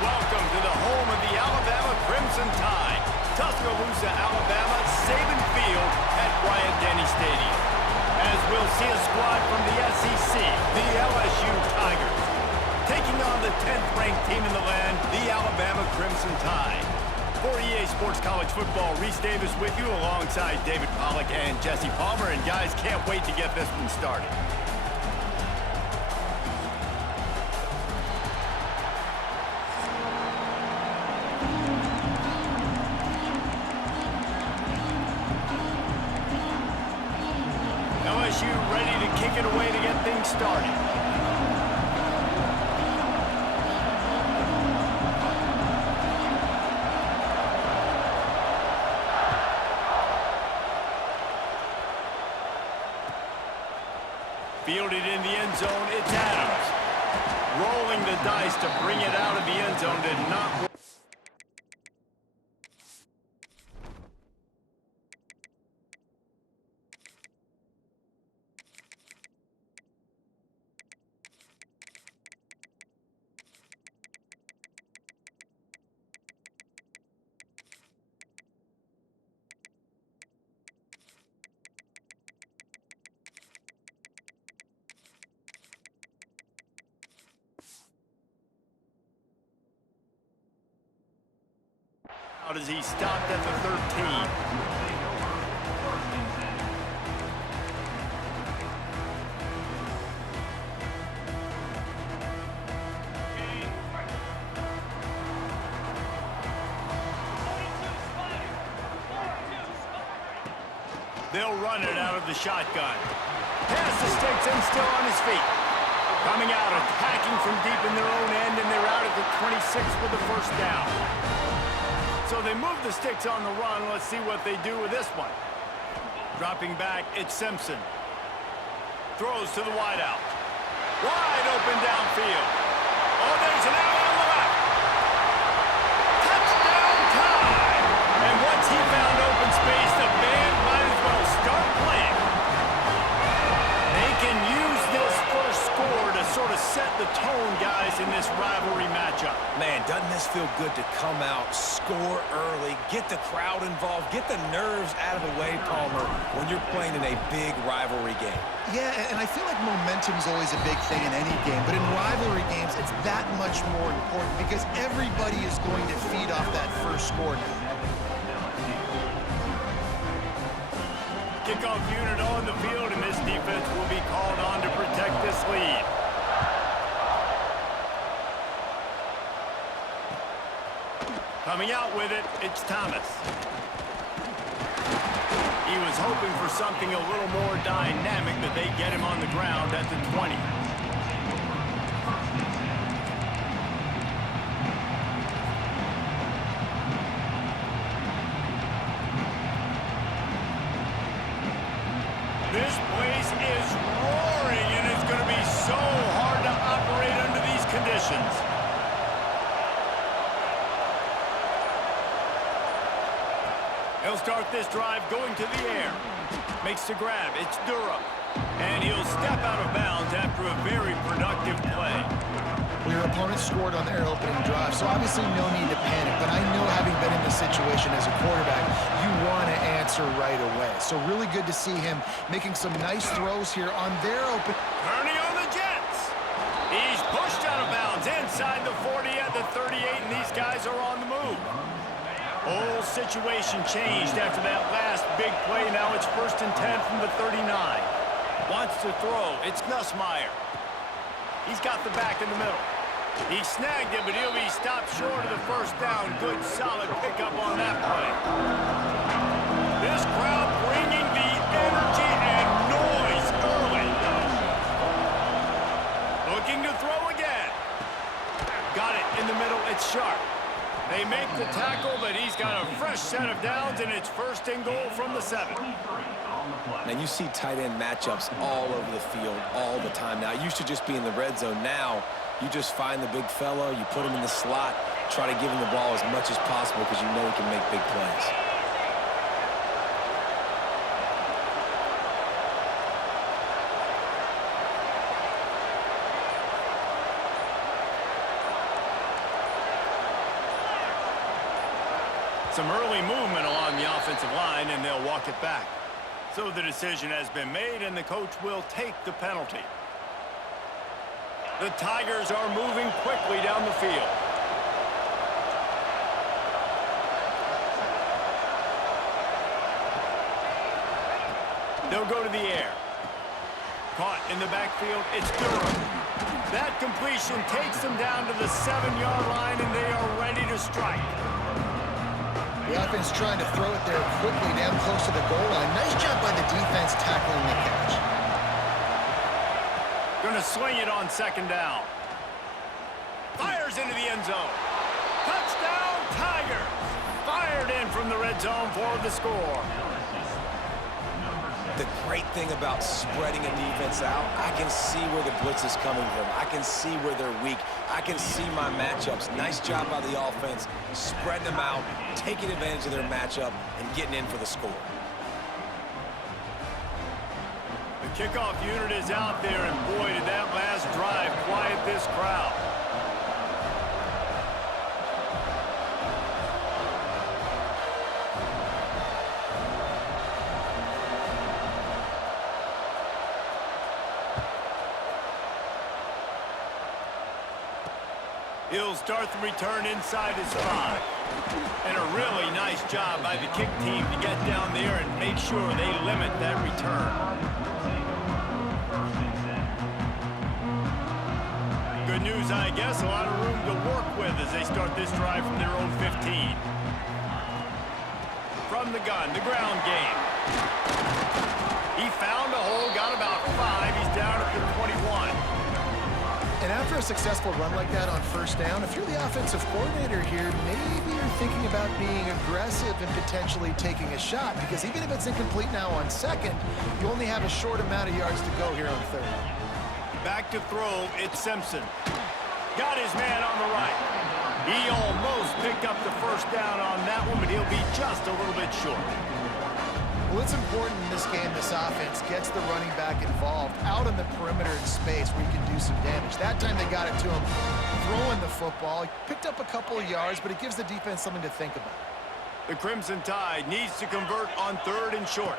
Welcome to the home of the Alabama Crimson Tide, Tuscaloosa, Alabama, Saban Field at Bryant-Denny Stadium. As we'll see a squad from the SEC, the LSU Tigers, taking on the 10th-ranked team in the land, the Alabama Crimson Tide. For EA Sports College Football, Reese Davis with you alongside David Pollack and Jesse Palmer. And guys, can't wait to get this one started. LSU ready to kick it away to get things started. Fielded in the end zone, it's Adams. Rolling the dice to bring it out of the end zone did not work. As he stopped at the 13. They'll run it out of the shotgun. Pass the sticks and still on his feet. Coming out, attacking from deep in their own end, and they're out at the 26 with the first down. So they move the sticks on the run. Let's see what they do with this one. Dropping back, it's Simpson. Throws to the wideout. Wide open downfield. Oh, there's an out on the left. Touchdown time! And once he found open space, the band might as well start playing. They can use this first score to sort of set the tone, guys, in this rivalry matchup. Man, doesn't this feel good to come out, score early, get the crowd involved, get the nerves out of the way, Palmer, when you're playing in a big rivalry game? Yeah, and I feel like momentum is always a big thing in any game, but in rivalry games, it's that much more important because everybody is going to feed off that first score now. Kickoff unit on the field, and this defense will be called on to protect this lead. Coming out with it, it's Thomas. He was hoping for something a little more dynamic, but they get him on the ground at the 20. This place is roaring, and it's going to be so hard to operate under these conditions. He'll start this drive going to the air. Makes the grab. It's Durham. And he'll step out of bounds after a very productive play. Well, your opponent scored on their opening drive, so obviously no need to panic. But I know, having been in this situation as a quarterback, you want to answer right away. So really good to see him making some nice throws here on their open. Turning on the Jets. He's pushed out of bounds inside the 40 at the 38, and these guys are on the move. Whole situation changed after that last big play. Now it's 1st and 10 from the 39. Wants to throw. It's Nussmeier. He's got the back in the middle. He snagged it, but he'll be stopped short of the first down. Good, solid pickup on that play. This crowd bringing the energy and noise early. Looking to throw again. Got it in the middle. It's Sharp. They make the tackle, but he's got a fresh set of downs, and it's 1st and goal from the 7. And you see tight end matchups all over the field all the time now. It used to just be in the red zone. Now you just find the big fella, you put him in the slot, try to give him the ball as much as possible because you know he can make big plays. Some early movement along the offensive line, and they'll walk it back. So the decision has been made, and the coach will take the penalty. The Tigers are moving quickly down the field. They'll go to the air. Caught in the backfield, it's Durham. That completion takes them down to the 7-yard line, and they are ready to strike. The offense trying to throw it there quickly down close to the goal line. Nice job by the defense tackling the catch. Gonna swing it on 2nd down. Fires into the end zone. Touchdown, Tigers! Fired in from the red zone for the score. The great thing about spreading a defense out, I can see where the blitz is coming from. I can see where they're weak. I can see my matchups. Nice job by the offense, spreading them out, taking advantage of their matchup, and getting in for the score. The kickoff unit is out there, and boy, did that last drive quiet this crowd. He'll start the return inside his 5. And a really nice job by the kick team to get down there and make sure they limit that return. Good news, I guess, a lot of room to work with as they start this drive from their own 15. From the gun, the ground game. He found a hole, got about 5. He's down at the 21. And after a successful run like that on 1st down, if you're the offensive coordinator here, maybe you're thinking about being aggressive and potentially taking a shot, because even if it's incomplete now on 2nd, you only have a short amount of yards to go here on 3rd. Back to throw, it's Simpson. Got his man on the right. He almost picked up the 1st down on that one, but he'll be just a little bit short. Well, it's important in this game this offense gets the running back involved out on the perimeter in space where you can do some damage. That time they got it to him throwing the football. He picked up a couple of yards, but it gives the defense something to think about. The Crimson Tide needs to convert on 3rd and short.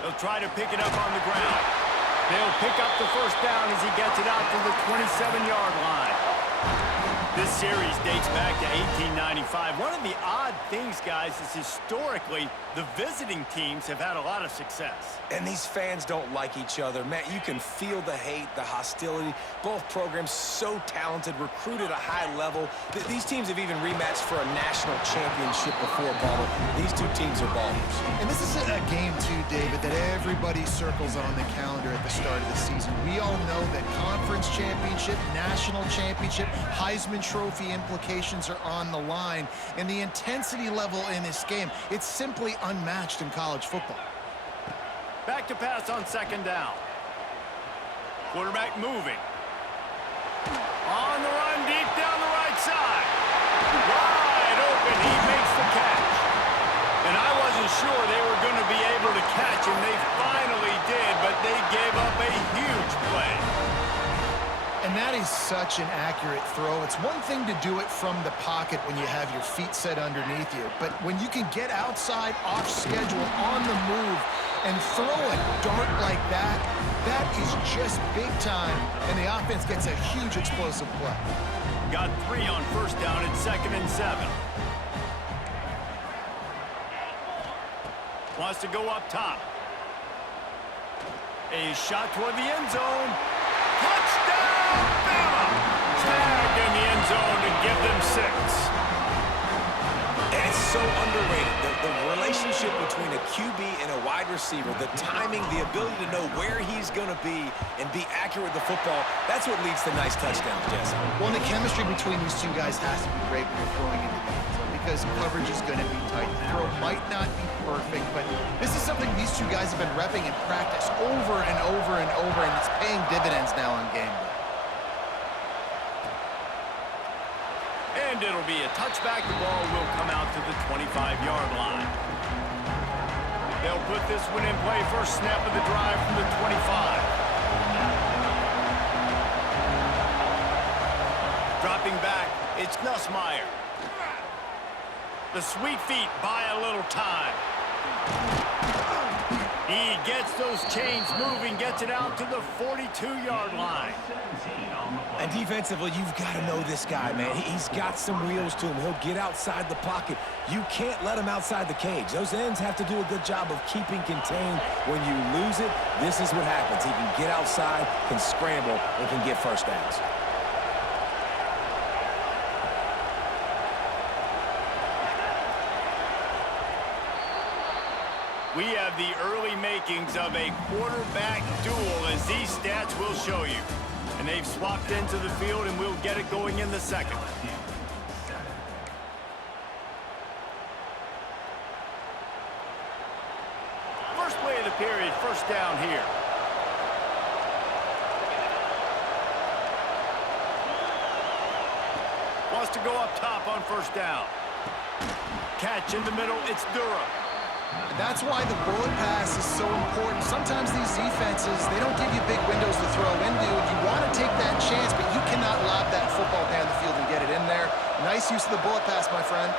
They'll try to pick it up on the ground. They'll pick up the 1st down as he gets it out to the 27-yard line. This series dates back to 1895. One of the odd things, guys, is historically the visiting teams have had a lot of success. And these fans don't like each other. Matt, you can feel the hate, the hostility. Both programs so talented, recruited at a high level. These teams have even rematched for a national championship before, Ballmer. These two teams are ballers. And this is a game, too, David, that everybody circles on the calendar at the start of the season. We all know that conference championship, national championship, Heisman Trophy implications are on the line. And the intensity level in this game, it's simply unmatched in college football. Back to pass on 2nd down. Quarterback moving. On the run, deep down the right side. Wide open, he makes the catch. And I wasn't sure they were going to be able to catch him. They finally did, but they gave up a huge play. And that is such an accurate throw. It's one thing to do it from the pocket when you have your feet set underneath you, but when you can get outside, off schedule, on the move, and throw a dart like that, that is just big time, and the offense gets a huge explosive play. Got 3 on 1st down and 2nd and 7. Wants to go up top. A shot toward the end zone. Touchdown, Bama! Tagged in the end zone to give them 6. And it's so underrated. The relationship between a QB and a wide receiver, the timing, the ability to know where he's going to be and be accurate with the football, that's what leads to nice touchdowns, Jesse. Well, the chemistry between these two guys has to be great when you're throwing into the end zone because coverage is going to be tight. The throw might not be perfect, but this is something these two guys have been repping in practice over and over and over, and it's paying dividends now on game day. And it'll be a touchback. The ball will come out to the 25-yard line. They'll put this one in play. First snap of the drive from the 25. Dropping back, it's Nussmeier. The sweet feet buy a little time. He gets those chains moving, gets it out to the 42-yard line. And defensively, you've got to know this guy, man. He's got some wheels to him. He'll get outside the pocket. You can't let him outside the cage. Those ends have to do a good job of keeping contained. When you lose it, this is what happens. He can get outside, can scramble, and can get first downs. We have the early makings of a quarterback duel, as these stats will show you. And they've swapped into the field, and we'll get it going in the second. First play of the period, first down here. Wants to go up top on first down. Catch in the middle, it's Durham. That's why the bullet pass is so important. Sometimes these defenses, they don't give you big windows to throw into. You want to take that chance, but you cannot lob that football down the field and get it in there. Nice use of the bullet pass, my friend.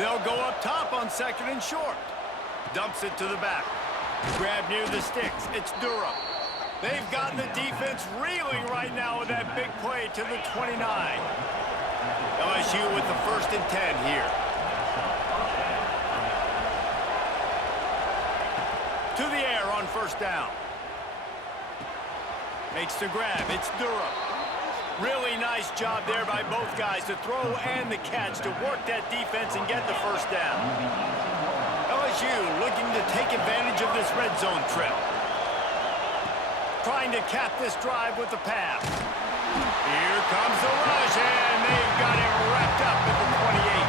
They'll go up top on second and short. Dumps it to the back. Grab near the sticks. It's Durham. They've gotten the defense reeling right now with that big play to the 29. LSU with the 1st and 10 here. To the air on first down. Makes the grab. It's Durham. Really nice job there by both guys to throw and the catch to work that defense and get the first down. LSU looking to take advantage of this red zone trip. Trying to cap this drive with the pass. Here comes the rush, and they've got it wrapped up at the 28.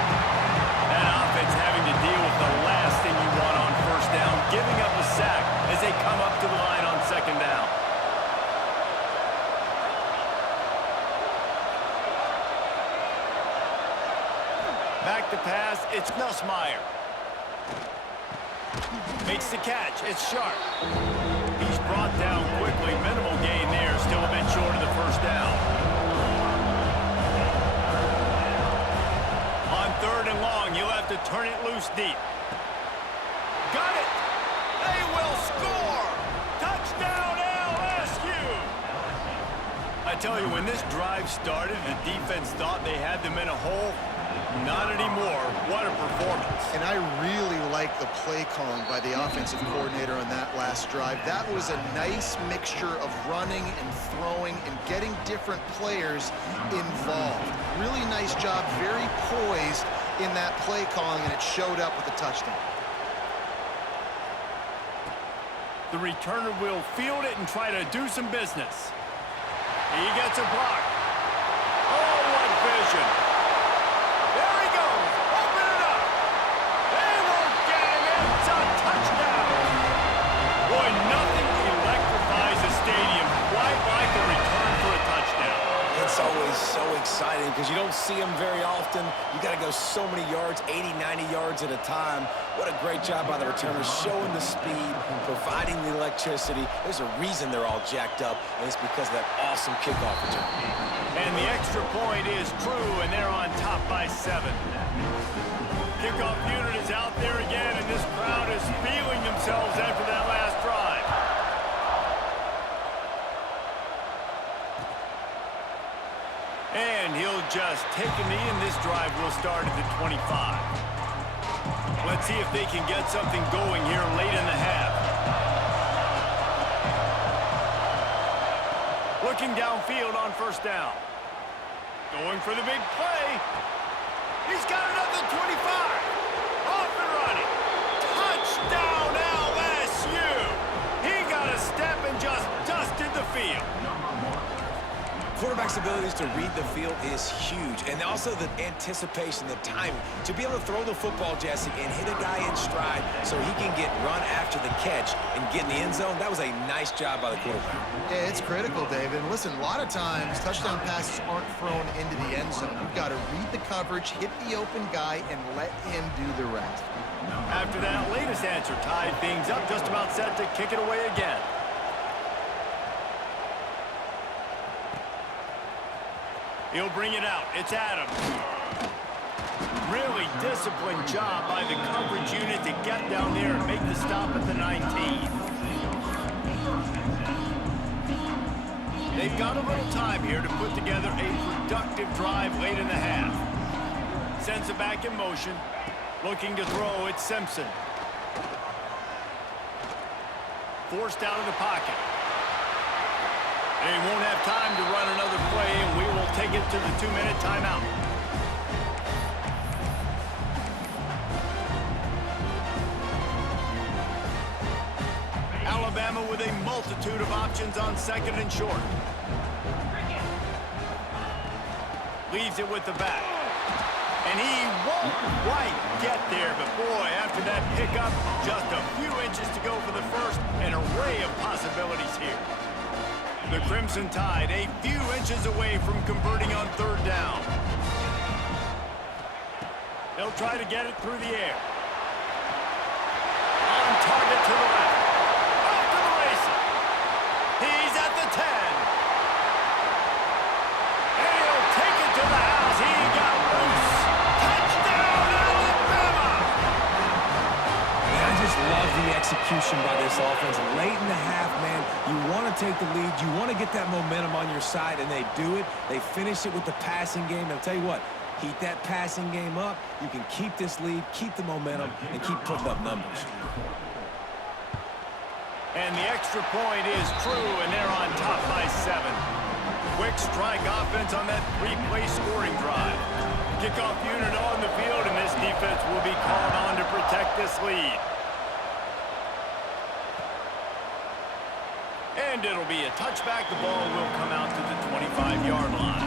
That offense having to deal with the last thing you want on first down, giving up a sack as they come up to the line on second down. Back to pass, it's Nussmeier. Makes the catch, it's Sharp. He's brought down quickly. Minimal gain there. Still a bit short of the first down. On third and long, you'll have to turn it loose deep. Got it! They will score! Touchdown LSU! I tell you, when this drive started, the defense thought they had them in a hole. Not anymore. What a performance. And I really like the play calling by the offensive coordinator on that last drive. That was a nice mixture of running and throwing and getting different players involved. Really nice job, very poised in that play calling, and it showed up with a touchdown. The returner will field it and try to do some business. He gets a block. Oh, what vision. There he goes. Open it up. They won't get him. It's a touchdown. Boy, nothing electrifies a stadium quite like a return for a touchdown. It's always so exciting because you don't see them very often. You got to go so many yards, 80, 90 yards at a time. What a great job by the returners, showing the speed, providing the electricity. There's a reason they're all jacked up, and it's because of that awesome kickoff return. And the extra point is true, and they're on top by 7. Kickoff unit is out there again, and this crowd is feeling themselves after that last drive. And he'll just take a knee, and this drive will start at the 25. Let's see if they can get something going here late in the half. Looking downfield on first down. Going for the big play. He's got it up to 25. Off and running. Touchdown LSU. He got a step and just dusted the field. Quarterback's abilities to read the field is huge, and also the anticipation, the timing. To be able to throw the football, Jesse, and hit a guy in stride so he can get run after the catch and get in the end zone, that was a nice job by the quarterback. Yeah, it's critical, David. And listen, a lot of times, touchdown passes aren't thrown into the end zone. You've got to read the coverage, hit the open guy, and let him do the rest. After that latest answer tied things up, just about set to kick it away again. He'll bring it out. It's Adams. Really disciplined job by the coverage unit to get down there and make the stop at the 19. They've got a little time here to put together a productive drive late in the half. Sends it back in motion. Looking to throw, it's Simpson. Forced out of the pocket. They won't have time to run another play, and we will take it to the 2-minute timeout. Alabama with a multitude of options on 2nd and short. Leaves it with the back. And he won't quite get there, but boy, after that pickup, just a few inches to go for the first. An array of possibilities here. The Crimson Tide a few inches away from converting on 3rd down. They'll try to get it through the air. On target to the left. Off to the races. He's at the 10. And he'll take it to the house. He got loose. Touchdown, Alabama! Man, I just love the execution by this offense. Late in the half, man, you want to take the lead. You want to get that momentum on your side, and they do it. They finish it with the passing game. And I'll tell you what, keep that passing game up. You can keep this lead, keep the momentum, and keep putting up numbers. And the extra point is true, and they're on top by 7. Quick strike offense on that 3-play scoring drive. Kickoff unit on the field, and this defense will be called on to protect this lead. And it'll be a touchback. The ball will come out to the 25-yard line.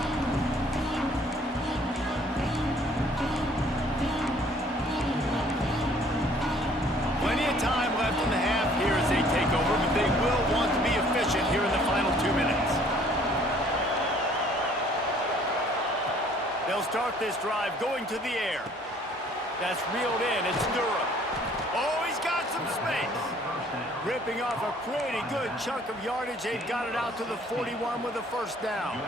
Plenty of time left in the half here as they take over, but they will want to be efficient here in the final 2 minutes. They'll start this drive going to the air. That's reeled in. It's Durham. Oh, he's got some space. Ripping off a pretty good chunk of yardage. They've got it out to the 41 with a 1st down.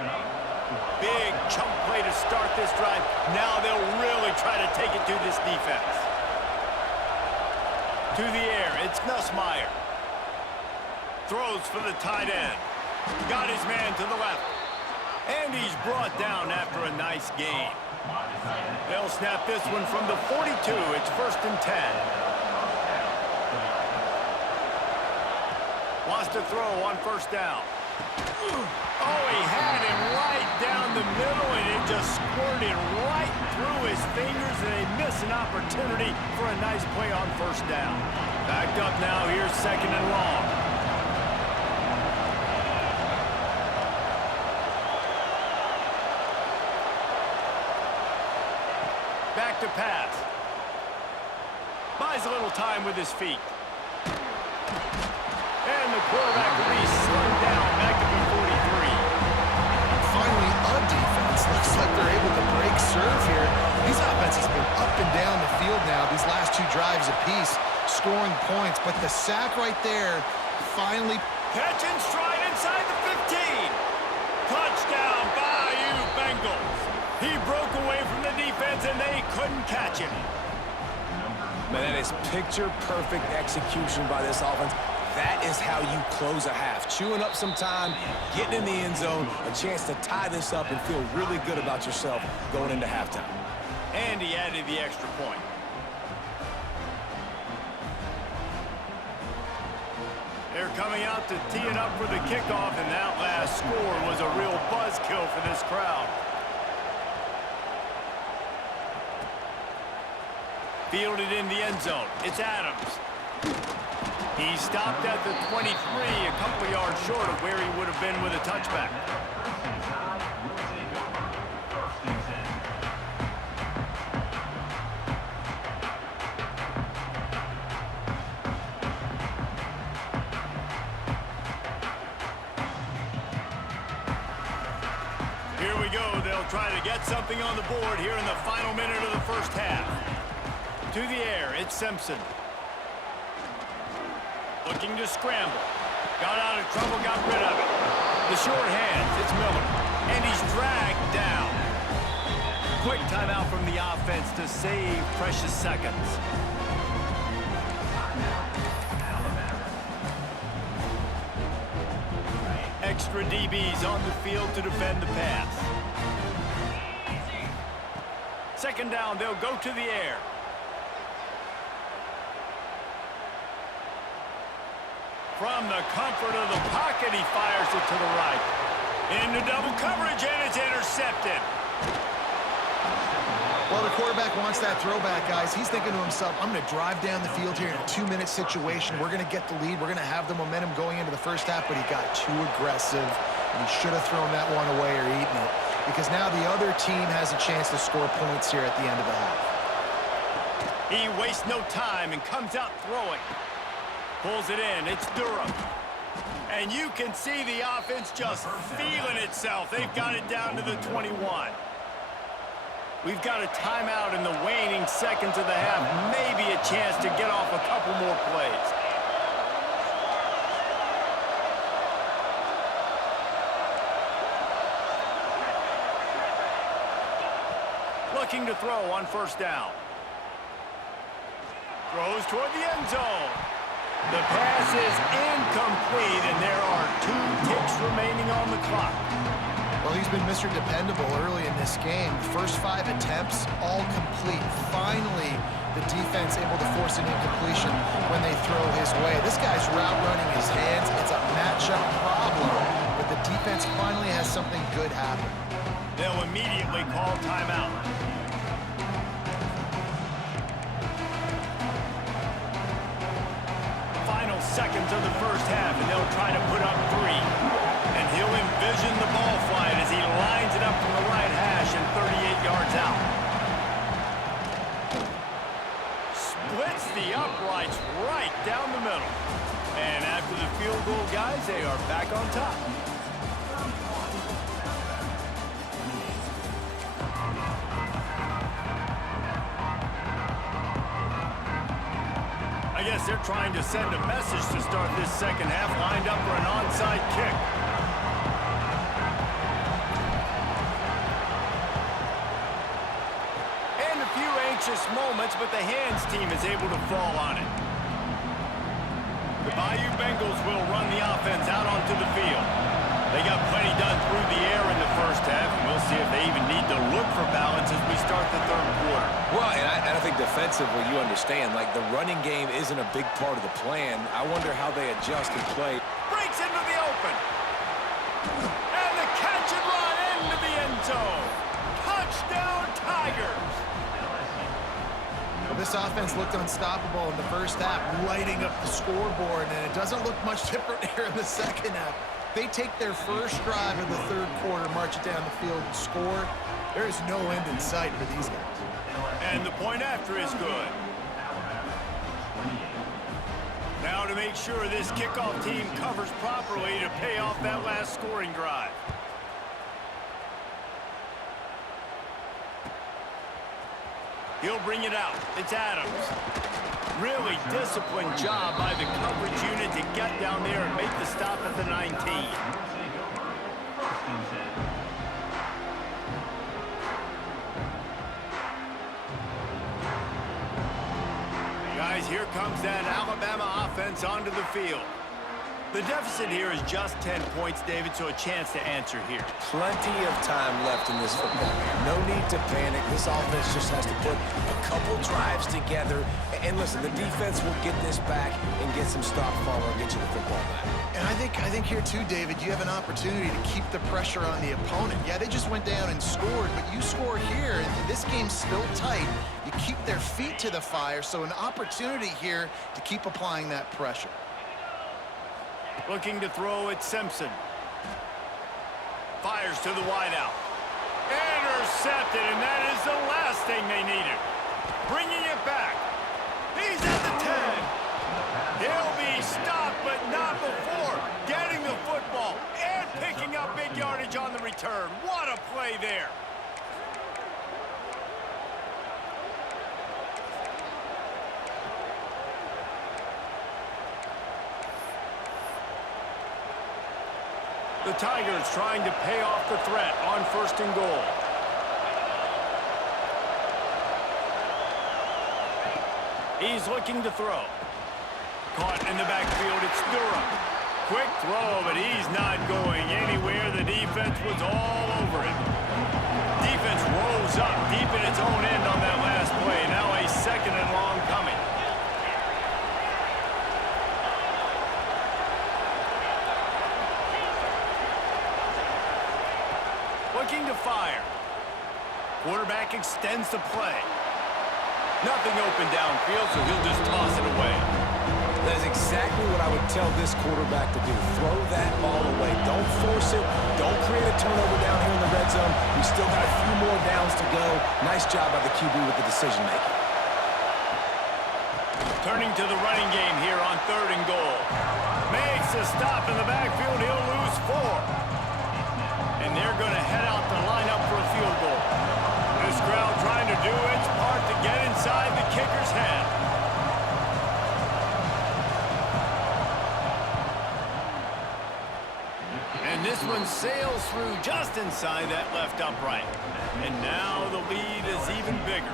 Big chunk play to start this drive. Now they'll really try to take it to this defense. To the air, it's Nussmeier. Throws for the tight end. Got his man to the left. And he's brought down after a nice gain. They'll snap this one from the 42. It's 1st and 10. Wants to throw on 1st down. Oh, he had him right down the middle, and it just squirted right through his fingers, and they miss an opportunity for a nice play on 1st down. Backed up now, here's 2nd and long. Back to pass. Buys a little time with his feet. And the quarterback will be slowed down back to the 43. Finally, a defense. Looks like they're able to break serve here. These offenses have been up and down the field now, these last 2 drives apiece, scoring points. But the sack right there finally... Catch and stride inside the 15. Touchdown, Bayou Bengals. He broke away from the defense, and they couldn't catch him. Man, that is picture-perfect execution by this offense. That is how you close a half. Chewing up some time, getting in the end zone, a chance to tie this up and feel really good about yourself going into halftime. And he added the extra point. They're coming out to tee it up for the kickoff, and that last score was a real buzzkill for this crowd. Fielded in the end zone. It's Adams. He stopped at the 23, a couple of yards short of where he would have been with a touchback. Here we go. They'll try to get something on the board here in the final minute of the 1st half. To the air, it's Simpson. Looking to scramble. Got out of trouble, got rid of it. The short hands, it's Miller. And he's dragged down. Quick timeout from the offense to save precious seconds. Extra DBs on the field to defend the pass. Second down, they'll go to the air. From the comfort of the pocket, he fires it to the right. Into double coverage, and it's intercepted. Well, the quarterback wants that throwback, guys. He's thinking to himself, I'm going to drive down the field here in a 2-minute situation. We're going to get the lead. We're going to have the momentum going into the first half, but he got too aggressive, and he should have thrown that one away or eaten it, because now the other team has a chance to score points here at the end of the half. He wastes no time and comes out throwing. Pulls it in. It's Durham. And you can see the offense just feeling itself. They've got it down to the 21. We've got a timeout in the waning seconds of the half. Maybe a chance to get off a couple more plays. Looking to throw on first down. Throws toward the end zone. The pass is incomplete, and there are 2 ticks remaining on the clock. Well, he's been Mr. Dependable early in this game. The first 5 attempts, all complete. Finally, the defense able to force an incompletion when they throw his way. This guy's route running his hands. It's a matchup problem, but the defense finally has something good happen. They'll immediately call timeout. Final seconds of the first half, and they'll try to put up 3. And he'll envision the ball flight as he lines it up from the right hash and 38 yards out. Splits the uprights right down the middle. And after the field goal, guys, they are back on top. I guess they're trying to send a message to start this second half, lined up for an onside kick. And a few anxious moments, but the hands team is able to fall on it. The Bayou Bengals will run the offense out onto the field. They got plenty done through the air in the first half, and we'll see if they even need to look for balance as we start the third quarter. Well, and I think defensively, you understand, like the running game isn't a big part of the plan. I wonder how they adjust and play. Breaks into the open. And the catch and run into the end zone. Touchdown, Tigers. Well, this offense looked unstoppable in the first half, lighting up the scoreboard, and it doesn't look much different here in the second half. They take their first drive of the third quarter, march it down the field, and score. There is no end in sight for these guys. And the point after is good. Now to make sure this kickoff team covers properly to pay off that last scoring drive. He'll bring it out. It's Adams. Really disciplined job by the coverage unit to get down there and make the stop at the 19. Guys, here comes that Alabama offense onto the field. The deficit here is just 10 points, David, so a chance to answer here. Plenty of time left in this football game. No need to panic. This offense just has to put a couple drives together. And listen, the defense will get this back and get some stop follow and get you the football back. And I think here too, David, you have an opportunity to keep the pressure on the opponent. Yeah, they just went down and scored, but you score here, and this game's still tight. You keep their feet to the fire, so an opportunity here to keep applying that pressure. Looking to throw at Simpson. Fires to the wideout. Intercepted, and that is the last thing they needed. Bringing it back. He's at the 10. He'll be stopped, but not before getting the football and picking up big yardage on the return. What a play there. The Tigers trying to pay off the threat on 1st and goal. He's looking to throw. Caught in the backfield, it's Durham. Quick throw, but he's not going anywhere. The defense was all over it. Defense rolls up deep in its own end on that last play. Now a 2nd and long coming. Looking to fire. Quarterback extends the play. Nothing open downfield, so he'll just toss it away. That is exactly what I would tell this quarterback to do. Throw that ball away. Don't force it. Don't create a turnover down here in the red zone. We still got a few more downs to go. Nice job by the QB with the decision-making. Turning to the running game here on 3rd and goal. Makes a stop in the backfield. He'll lose 4. And they're going to head out to line up for a field goal. This crowd trying to do its part to get inside the kicker's head. And this one sails through just inside that left upright. And now the lead is even bigger.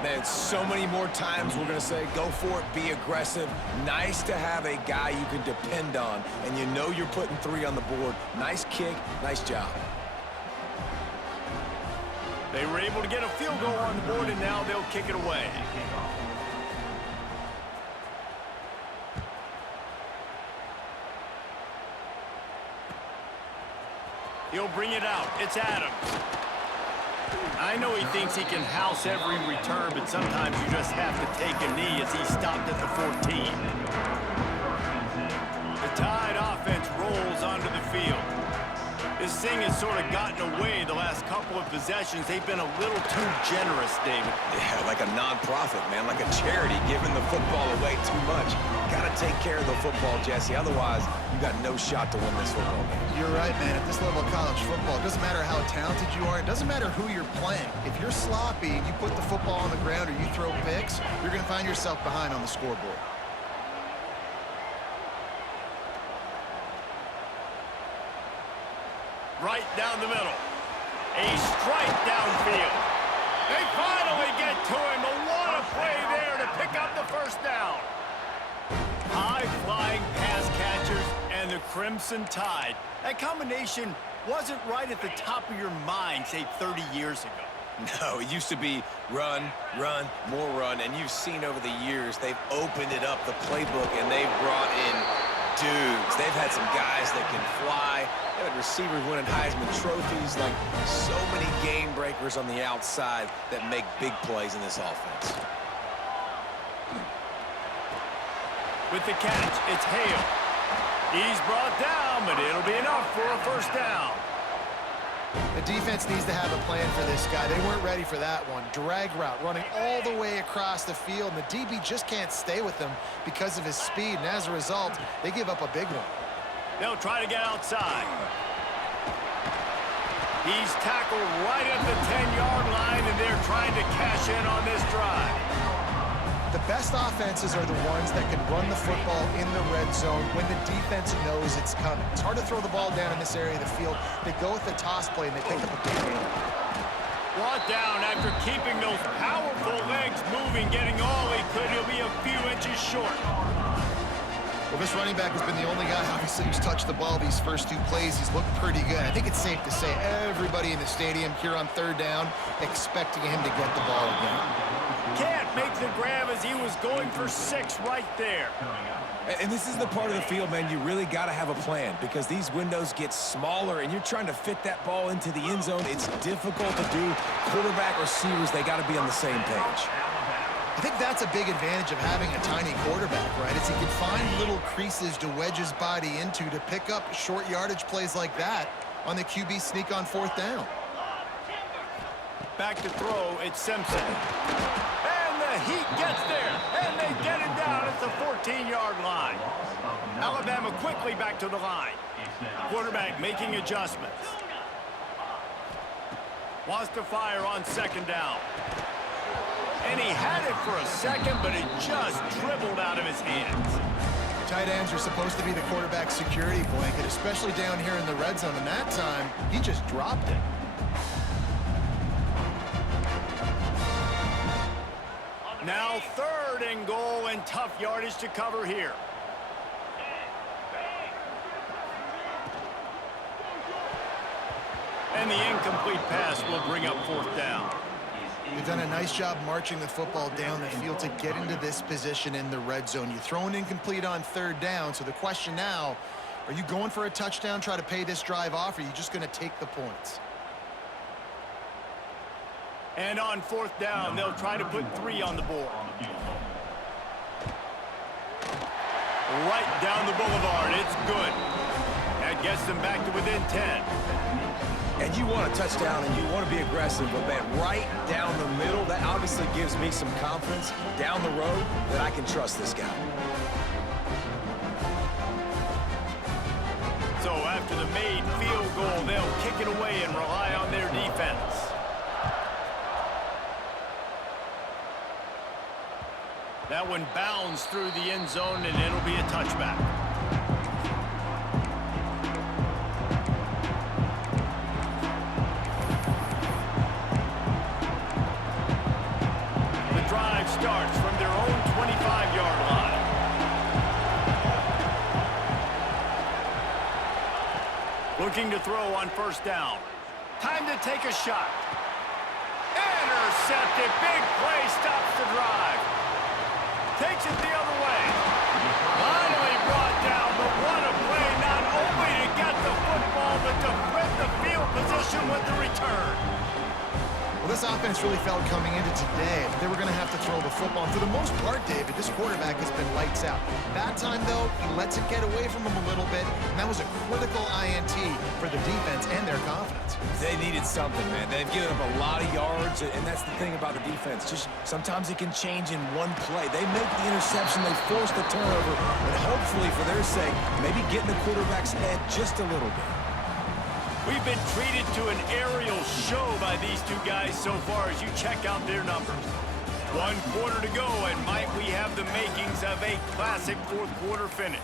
Man, so many more times we're going to say, go for it, be aggressive. Nice to have a guy you can depend on, and you know you're putting 3 on the board. Nice kick, nice job. They were able to get a field goal on the board, and now they'll kick it away. He'll bring it out. It's Adams. I know he thinks he can house every return, but sometimes you just have to take a knee as he stopped at the 14. The Tide offense rolls onto the field. This thing has sort of gotten away the last couple of possessions. They've been a little too generous, David. Yeah, like a non-profit, man, like a charity giving the football away too much. Got to take care of the football, Jesse. Otherwise, you got no shot to win this football game. You're right, man. At this level of college football, it doesn't matter how talented you are. It doesn't matter who you're playing. If you're sloppy and you put the football on the ground or you throw picks, you're going to find yourself behind on the scoreboard. Right down the middle. A strike downfield. They finally get to him. But what a play there to pick up the 1st down. High-flying pass catchers and the Crimson Tide. That combination wasn't right at the top of your mind, say, 30 years ago. No, it used to be run, run, more run, and you've seen over the years they've opened it up, the playbook, and they've brought in dudes. They've had some guys that can fly. They've had receivers winning Heisman trophies, like so many game breakers on the outside that make big plays in this offense. With the catch, it's Hale. He's brought down, but it'll be enough for a 1st down. The defense needs to have a plan for this guy. They weren't ready for that one. Drag route, running all the way across the field, and the DB just can't stay with him because of his speed, and as a result, they give up a big one. They'll try to get outside. He's tackled right at the 10-yard line, and they're trying to cash in on this drive. The best offenses are the ones that can run the football in the red zone when the defense knows it's coming. It's hard to throw the ball down in this area of the field. They go with the toss play, and they pick up a big game. Brought down after keeping those powerful legs moving, getting all he could. He'll be a few inches short. Well, this running back has been the only guy, obviously, who's touched the ball these first 2 plays. He's looked pretty good. I think it's safe to say everybody in the stadium here on 3rd down expecting him to get the ball again. Can't make the grab as he was going for 6 right there. And this is the part of the field, man, you really got to have a plan because these windows get smaller and you're trying to fit that ball into the end zone. It's difficult to do. Quarterback, receivers, they got to be on the same page. I think that's a big advantage of having a tiny quarterback, right? Is he can find little creases to wedge his body into to pick up short yardage plays like that on the QB sneak on 4th down. Back to throw, it's Simpson. And the heat gets there, and they get it down at the 14-yard line. Alabama quickly back to the line. Quarterback making adjustments. Wants to fire on 2nd down. And he had it for a second, but it just dribbled out of his hands. Tight ends are supposed to be the quarterback's security blanket, especially down here in the red zone, and that time, he just dropped it. Now 3rd and goal, and tough yardage to cover here. And the incomplete pass will bring up 4th down. They've done a nice job marching the football down the field to get into this position in the red zone. You throw an incomplete on 3rd down, so the question now, are you going for a touchdown, try to pay this drive off, or are you just going to take the points? And on 4th down, they'll try to put 3 on the board. Right down the boulevard, it's good. That gets them back to within 10. And you want a touchdown and you want to be aggressive, but man, right down the middle, that obviously gives me some confidence down the road that I can trust this guy. So after the made field goal, they'll kick it away and rely on their defense. That one bounds through the end zone, and it'll be a touchback. The drive starts from their own 25-yard line. Looking to throw on 1st down. Time to take a shot. Intercepted. Big play stops the drive. Takes it the other way. Finally brought down, but what a play, not only to get the football, but to flip the field position with the return. Well, this offense really felt coming into today they were going to have to throw the football. And for the most part, David, this quarterback has been lights out. That time, though, he lets it get away from him a little bit, and that was a critical INT for the defense and their confidence. They needed something, man. They've given up a lot of yards, and that's the thing about the defense. Just sometimes it can change in one play. They make the interception, they force the turnover, and hopefully, for their sake, maybe get in the quarterback's head just a little bit. We've been treated to an aerial show by these two guys so far as you check out their numbers. 1 quarter to go, and might we have the makings of a classic 4th quarter finish.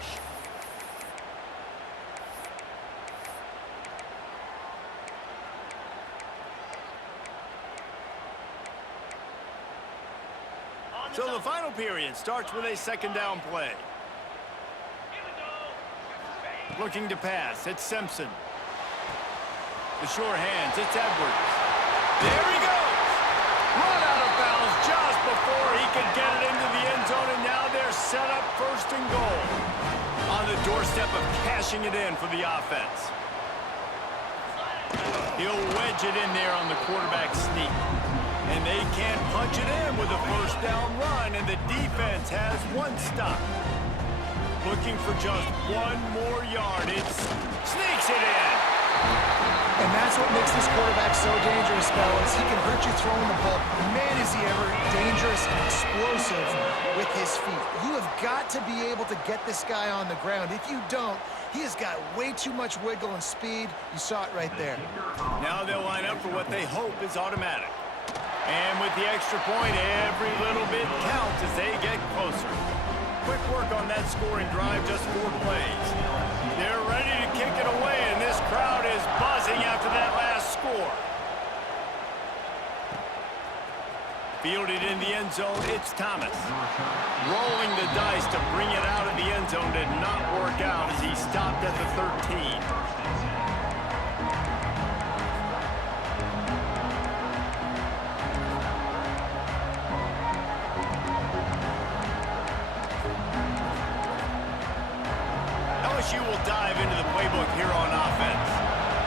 So the final period starts with a 2nd down play. Looking to pass, it's Simpson. The sure hands, it's Edwards. There he goes! Run out of bounds just before he could get it into the end zone, and now they're set up 1st and goal. On the doorstep of cashing it in for the offense. He'll wedge it in there on the quarterback sneak. And they can't punch it in with a 1st down run, and the defense has 1 stop. Looking for just 1 more yard. It sneaks it in. And that's what makes this quarterback so dangerous, fellas. He can hurt you throwing the ball. Man, is he ever dangerous and explosive with his feet. You have got to be able to get this guy on the ground. If you don't, he has got way too much wiggle and speed. You saw it right there. Now they'll line up for what they hope is automatic. And with the extra point, every little bit counts as they get closer. Quick work on that scoring drive, just 4 plays. They're ready to kick it away, and this crowd is buzzing after that last score. Fielded in the end zone, it's Thomas. Rolling the dice to bring it out of the end zone did not work out as he stopped at the 13. LSU will dive into the playbook here on offense.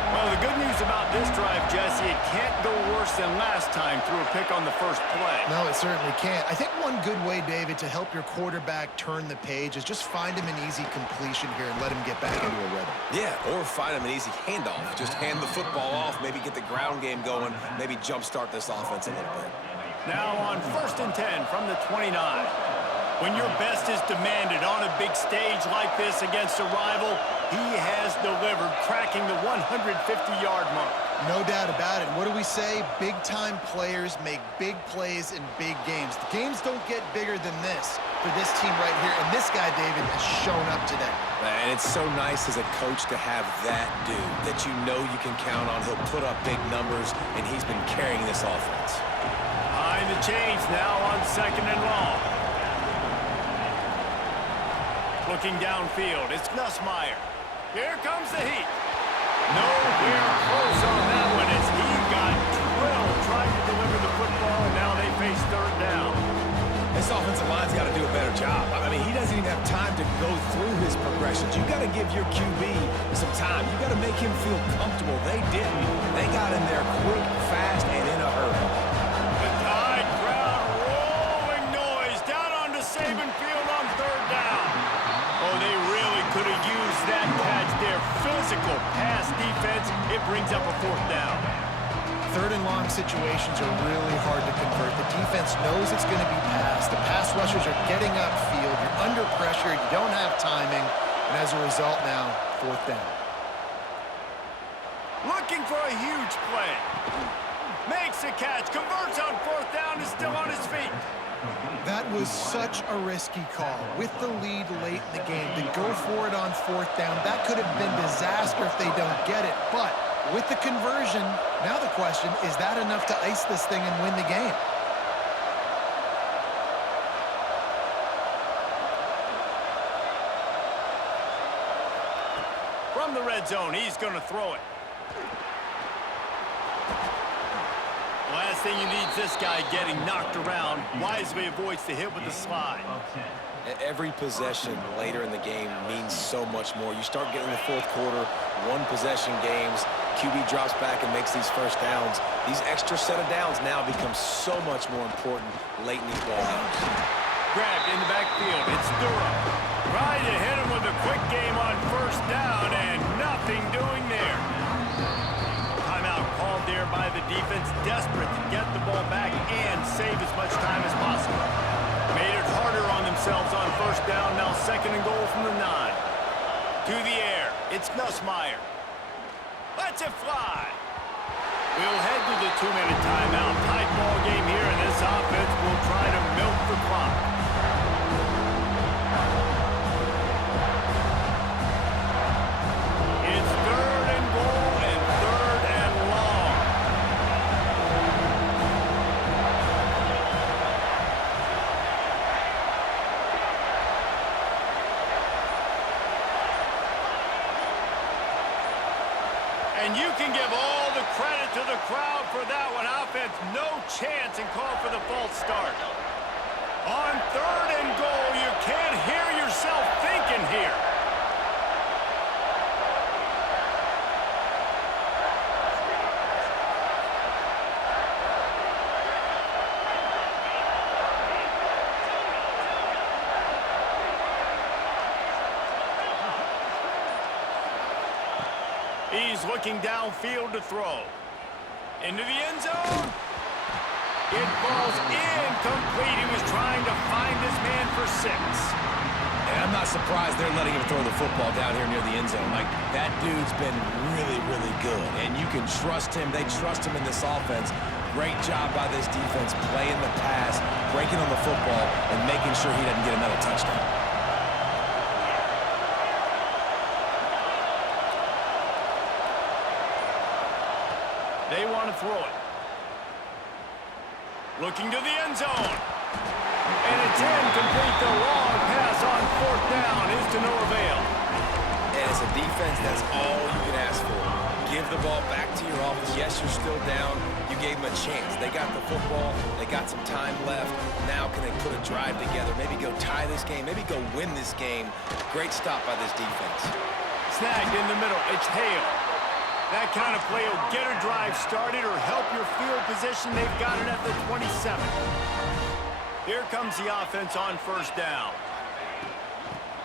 Well, the good news about this drive, Jesse, it can't go worse than last time through a pick on the first play. No, it certainly can't. I think one good way, David, to help your quarterback turn the page is just find him an easy completion here and let him get back into a rhythm. Yeah, or find him an easy handoff. Just hand the football off, maybe get the ground game going, maybe jumpstart this offense a little bit. Now on 1st and 10 from the 29. When your best is demanded on a big stage like this against a rival, he has delivered, cracking the 150-yard mark. No doubt about it. What do we say? Big-time players make big plays in big games. The games don't get bigger than this for this team right here. And this guy, David, has shown up today. And it's so nice as a coach to have that dude that you know you can count on. He'll put up big numbers, and he's been carrying this offense. Behind the chains now on 2nd and long. Looking downfield, it's Nussmeier. Here comes the heat. Nowhere close on that one as he got drilled trying to deliver the football, and now they face 3rd down. This offensive line's got to do a better job. I mean, he doesn't even have time to go through his progressions. You got to give your QB some time. You got to make him feel comfortable. They didn't. They got in there quick, fast, and in a hurry. The Tide crowd rolling noise down onto Saban Field on 3rd down. Oh, they really could have used that catch there. Physical pass defense. It brings up a 4th down. 3rd and long situations are really hard to convert. The defense knows it's going to be passed. The pass rushers are getting upfield. You're under pressure. You don't have timing. And as a result now, 4th down. Looking for a huge play. Makes a catch. Converts on 4th down. Is still on his feet. That was such a risky call. With the lead late in the game, to go for it on 4th down, that could have been disaster if they don't get it. But with the conversion, now the question, is that enough to ice this thing and win the game? From the red zone, he's going to throw it. The last thing you need is this guy getting knocked around. Wisely avoids the hit with the slide. Every possession later in the game means so much more. You start getting the 4th quarter, 1-possession games, QB drops back and makes these 1st downs. These extra set of downs now become so much more important late in these ball games. Grabbed in the backfield. It's Durham. Trying to hit him with a quick game on 1st down, and nothing doing there. Timeout called there by the defense, desperate to get the ball back and save as much time as possible. Made it harder on themselves on 1st down, now 2nd and goal from the 9. To the air, it's Nussmeier. Lets it fly. We'll head to the 2-minute timeout. Tight ball game here, and this offense will try to milk the clock. It's 3rd and goal and 3rd and long. And you can give all the credit to the crowd for that one. Offense, no chance, and call for the false start. On 3rd and goal, you can't hear yourself thinking here. He's looking downfield to throw. Into the end zone. It falls incomplete. He was trying to find his man for 6. And I'm not surprised they're letting him throw the football down here near the end zone. Like, that dude's been really, really good. And you can trust him. They trust him in this offense. Great job by this defense playing the pass, breaking on the football, and making sure he doesn't get another touchdown. They want to throw it. Looking to the end zone. And it's incomplete. The long pass on 4th down is to no avail. And as a defense, that's all you can ask for. Give the ball back to your offense. Yes, you're still down. You gave them a chance. They got the football. They got some time left. Now can they put a drive together? Maybe go tie this game. Maybe go win this game. Great stop by this defense. Snagged in the middle. It's Hale. That kind of play will get a drive started or help your field position. They've got it at the 27. Here comes the offense on 1st down.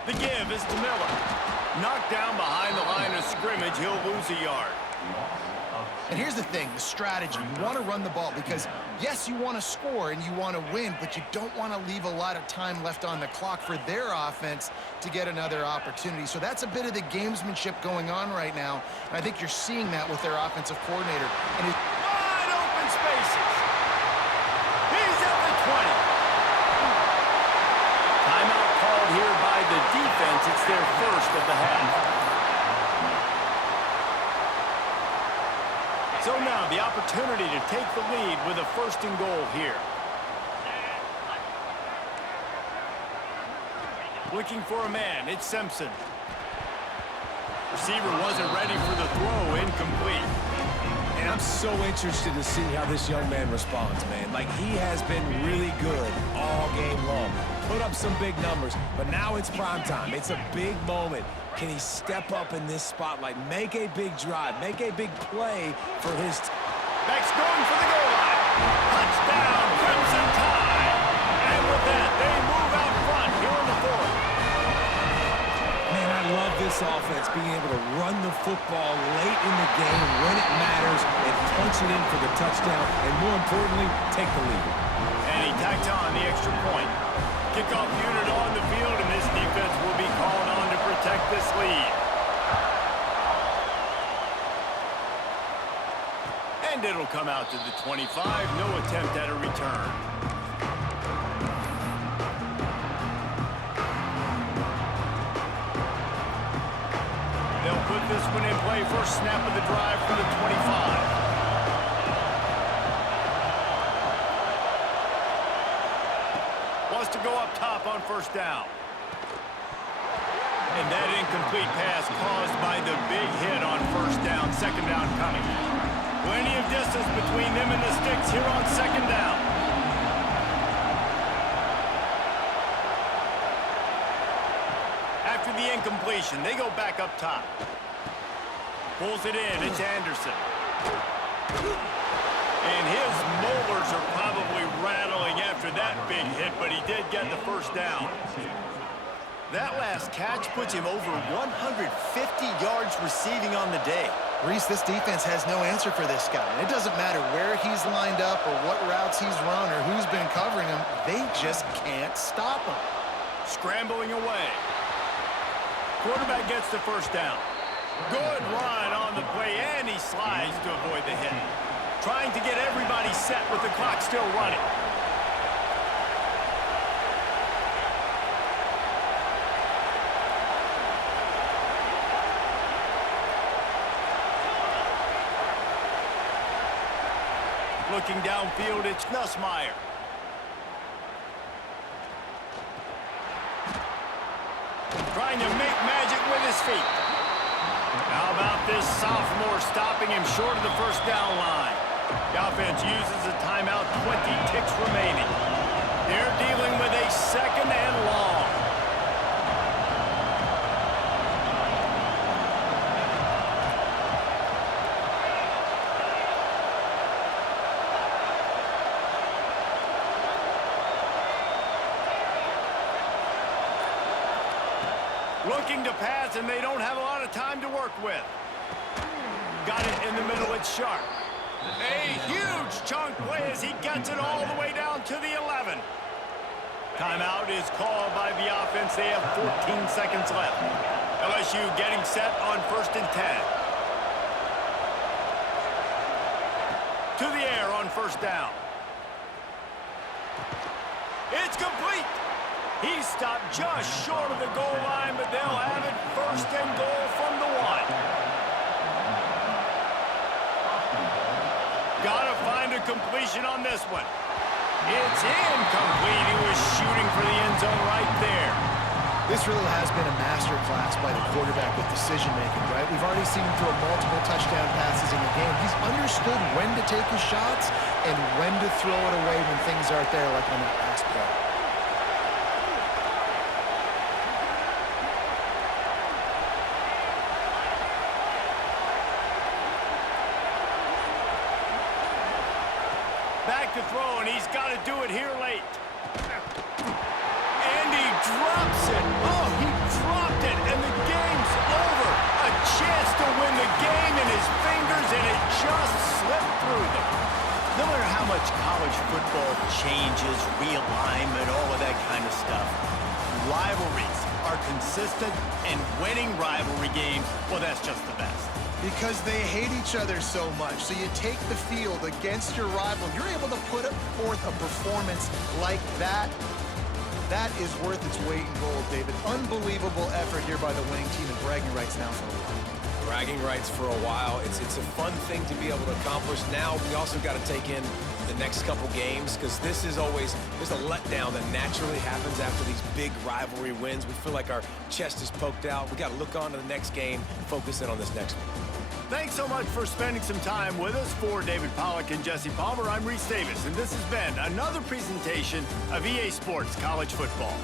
The give is to Miller. Knocked down behind the line of scrimmage. He'll lose a yard. And here's the thing, the strategy. You want to run the ball because, yes, you want to score and you want to win, but you don't want to leave a lot of time left on the clock for their offense to get another opportunity. So that's a bit of the gamesmanship going on right now. And I think you're seeing that with their offensive coordinator. And wide open spaces. He's at the 20. Giants. It's their first of the half. So now the opportunity to take the lead with a first and goal here. Looking for a man, it's Simpson. Receiver wasn't ready for the throw, incomplete. And I'm so interested to see how this young man responds, man. Like, he has been really good all game long. Put up some big numbers, but now it's prime time. It's a big moment. Can he step up in this spotlight, make a big drive, make a big play for his team? Beck's going for the goal line. Touchdown, Crimson Tide. And with that, they move out front here in the fourth. Man, I love this offense, being able to run the football late in the game when it matters and punch it in for the touchdown, and more importantly, take the lead. And he tacked on the extra point. Kickoff unit on the field, and this defense will be called on to protect this lead. And it'll come out to the 25. No attempt at a return. They'll put this one in play. First snap of the drive for the 25. Wants to go up top on first down. And that incomplete pass caused by the big hit on first down. Second down coming. Plenty of distance between them and the sticks here on second down. After the incompletion, they go back up top. Pulls it in. It's Anderson. And his molars are probably rattling after that big hit, but he did get the first down. That last catch puts him over 150 yards receiving on the day. Reese, this defense has no answer for this guy. And it doesn't matter where he's lined up or what routes he's run or who's been covering him. They just can't stop him. Scrambling away. Quarterback gets the first down. Good run on the play, and he slides to avoid the hit. Trying to get everybody set with the clock still running. Looking downfield, it's Nussmeier. Trying to make magic with his feet. How about this sophomore stopping him short of the first down line? The offense uses a timeout, 20 ticks remaining. They're dealing with a second and long. Looking to pass, and they don't have a lot of time to work with. Got it in the middle, it's Sharp. A huge chunk play as he gets it all the way down to the 11. Timeout is called by the offense. They have 14 seconds left. LSU getting set on 1st and 10. To the air on first down. It's complete. He stopped just short of the goal line, but they'll have it 1st and goal from the 1. Gotta find a completion on this one. It's incomplete. He was shooting for the end zone right there. This really has been a masterclass by the quarterback with decision-making, right? We've already seen him throw multiple touchdown passes in the game. He's understood when to take his shots and when to throw it away when things aren't there, like on that last play. Back to throw, and he's got to do it here late. And he drops it. Oh, he dropped it, and the game's over. A chance to win the game in his fingers, and it just slipped through them. No matter how much college football changes, realignment, all of that kind of stuff, rivalries are consistent, and winning rivalry games, well, that's just the best. Because they hate each other so much. So you take the field against your rival. You're able to put forth a performance like that. That is worth its weight in gold, David. Unbelievable effort here by the winning team, and bragging rights now for a while. Bragging rights for a while. It's a fun thing to be able to accomplish. Now we also got to take in the next couple games, because this is always, there's a letdown that naturally happens after these big rivalry wins. We feel like our chest is poked out. We got to look on to the next game, focus in on this next one. Thanks so much for spending some time with us. For David Pollack and Jesse Palmer, I'm Reese Davis, and this has been another presentation of EA Sports College Football.